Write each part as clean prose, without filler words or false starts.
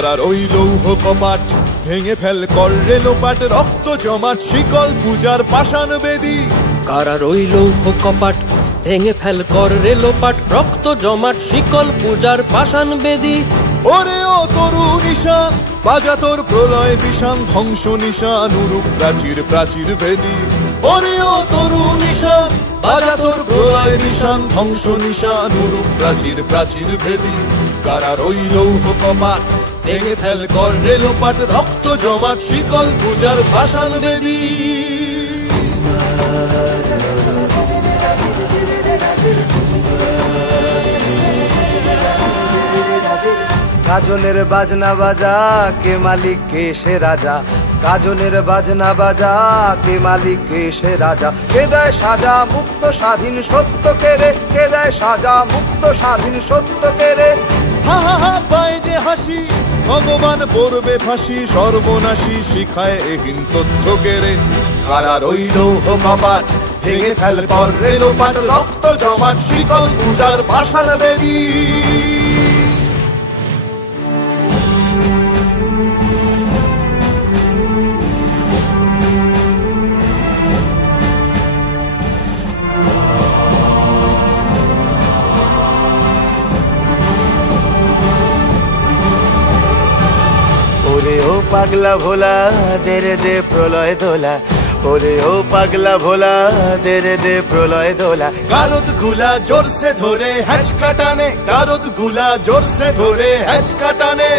কারার ওই লৌহ কপাট ভেঙে ফেল কর রে লোপাট, রক্ত জমাট শিকল পূজার পাষাণ বেদী। কারার ওই লৌহ কপাট ভেঙে ফেল কর রে লোপাট, রক্ত জমাট শিকল পূজার পাষাণ বেদী। ওরে ও তরু নিশান বাজা তোর প্রলয় বিষান, ধ্বংস নিশান উরুক প্রাচীর প্রাচীর ভেদী। ওরে ও তরু নিশান বাজা তোর প্রলয় বিষান, ধ্বংস নিশান উরুক প্রাচীর প্রাচীর ভেদী। কারার ওই লৌহ কপাট ভেঙে ফেল কর রে লোপাট, রক্ত জমাট শিকল পূজার পাষাণ বেদী। গাজনের বাজনা বাজা কে মালিক কে সে রাজা, গাজনের বাজনা বাজা কে মালিক কে সে রাজা। কে দেয় সাজা মুক্ত স্বাধীন সত্য কে রে, কে দেয় সাজা মুক্ত স্বাধীন সত্য কে রে। হা হা হা পায় যে হাসি ভগবান পড়বে ফাঁসি, সর্বনাশী শিখায় এহীন তথ্য কেড়ে। কারার ওই লৌহ কপাট ভেঙে ফেল কর রে লোপাট, রক্ত জমাট শিকল পূজার পাষাণ বেদী। ওরে ও পাগলা ভোলা দে রে দে প্রলয় দোলা, ওরে ও পাগলা ভোলা দে রে দে প্রলয় দোলা। গারদ গুলা জোর সে ধরে হ্যাচকা টানে, গারদ গুলা জোর সে ধরে হ্যাচকা টানে।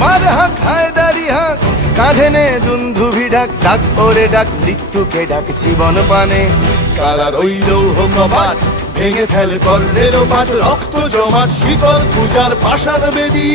মার হাক হায়দারি হাক কাঁধে নে দুন্ধুভি ডাক, ডাক ওরে ডাক মৃত্যুকে ডাক জীবন পানে। কারার ওই লৌহ কপাট ভেঙে ফেল কর রে লোপাট, রক্ত জমাট শিকল পূজার পাষাণ বেদী।